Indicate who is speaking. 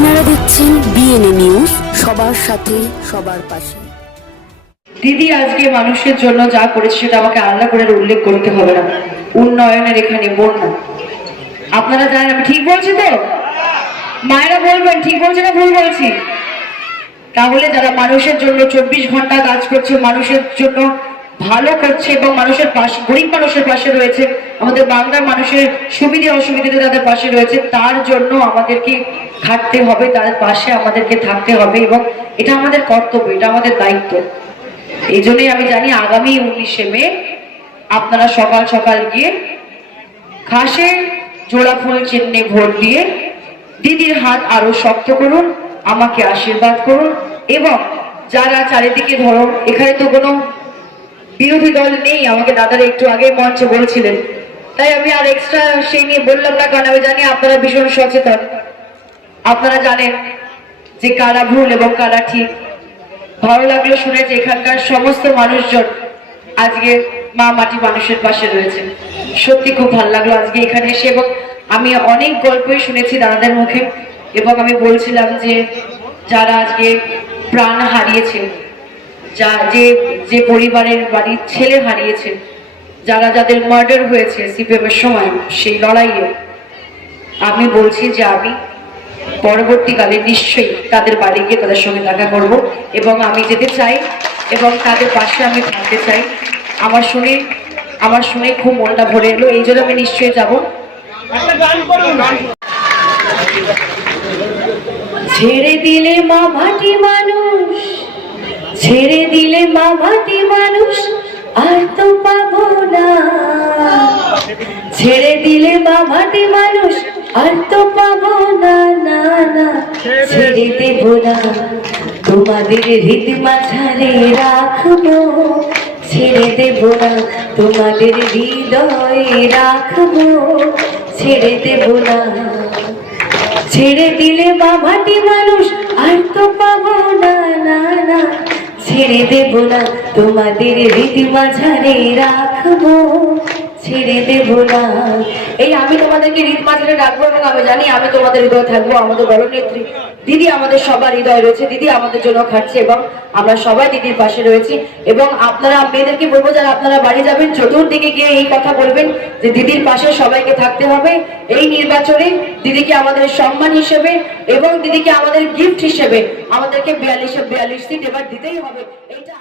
Speaker 1: দেখছেন BNA news সবার সাথে, সবার পাশে।
Speaker 2: দিদি আজকে মানুষের জন্য যা করেছে সেটা আমাকে আলাদা করে উল্লেখ করতে হবে না। উন্নয়নের এখানে বন্যা আপনারা জানেন, আমি ঠিক বলছি তো? মায়েরা বলবেন, ঠিক বলছে না ভুল বলছি? তাহলে যারা মানুষের জন্য চব্বিশ ঘণ্টা কাজ করছে, মানুষের জন্য ভালো করছে এবং মানুষের পাশে, গরিব মানুষের পাশে রয়েছে, আমাদের বাংলার মানুষের সুবিধে অসুবিধাতে তাদের পাশে রয়েছে, তার জন্য আমাদেরকে খাটতে হবে তাদের পাশে আমাদেরকে থাকতে হবে এবং এটা আমাদের কর্তব্য, এটা আমাদের দায়িত্ব। এই জন্যই আমি জানি আগামী উনিশে মে আপনারা সকাল সকাল গিয়ে ঘাসে জোড়া ফুল চিহ্নে ভোট দিয়ে দিদির হাত আরও শক্ত করুন, আমাকে আশীর্বাদ করুন এবং যারা চারিদিকে ধরো, এখানে তো কোনো বিরোধী দল নেই, আমাকে দাদারা একটু আগে মঞ্চে বলছিলেন। তাই আমি আর এক্সট্রা সেই নিয়ে বললাম না, কারণ আমি জানি আপনারা ভীষণ সচেতন। আপনারা জানেন যে কারা ভুল এবং কারা ঠিক। ভালো লাগল শুনে যে এখানকার সমস্ত মানুষজন আজকে মা মাটি মানুষের পাশে রয়েছে। সত্যি খুব ভালো লাগল আজকে এখানে এসে এবং আমি অনেক গল্পই শুনেছি দাদাদের মুখে এবং আমি বলছিলাম যে যারা আজকে প্রাণ হারিয়েছেন যা যে যে পরিবারের বাড়ির ছেলে হারিয়েছে, যারা যাদের মার্ডার হয়েছে সিপিএম এর সময়, সেই লড়াইয়ে আমি বলছি যে আমি পরবর্তীকালে নিশ্চয়ই তাদের বাড়ি গিয়ে তাদের সঙ্গে দেখা করব এবং আমি যেতে চাই এবং তাদের পাশে আমি থাকতে চাই। আমার শুনে আমার শুনে খুব মনটা ভরে এলো। এই জন্য আমি নিশ্চয়ই যাব। ছেড়ে দিলে মা মাটি মানুষ ছেড়ে দিলে মা মাটি মানুষ আর তো পাবো না। ছেড়ে দিলে মা মাটি মানুষ আর তো পাবো না না না, ছেড়ে দেব না। তোমাদের হৃদ মাঝারে রাখব, ছেড়ে দেব না। তোমাদের হৃদয়ে রাখব, ছেড়ে দেব না। ছেড়ে দিলে বাবাটি মানুষ আর তো পাবো না না না, ছেড়ে দেব না। তোমাদের রীতি মাঝারে রাখব ছেড়ে দেব না। এই আমি তোমাদেরকে রীত মাঝারে রাখব এবং আমি জানি আমি তোমাদের হৃদয় থাকব, আমাদের বড় নেত্রী। দিদি আমাদের সবার হৃদয় রয়েছে, দিদি আমাদের জন্য খাটছে এবং আমরা সবাই দিদির পাশে রয়েছি এবং আপনারা মেয়েদেরকে বলব যারা আপনারা বাড়ি যাবেন, চতুর্দিকে গিয়ে এই কথা বলবেন যে দিদির পাশে সবাইকে থাকতে হবে। এই নির্বাচনে দিদিকে আমাদের সম্মান হিসেবে এবং দিদিকে আমাদের গিফট হিসেবে আমাদেরকে বিয়াল্লিশে, বিয়াল্লিশ সিট এবার দিতেই হবে। এইটা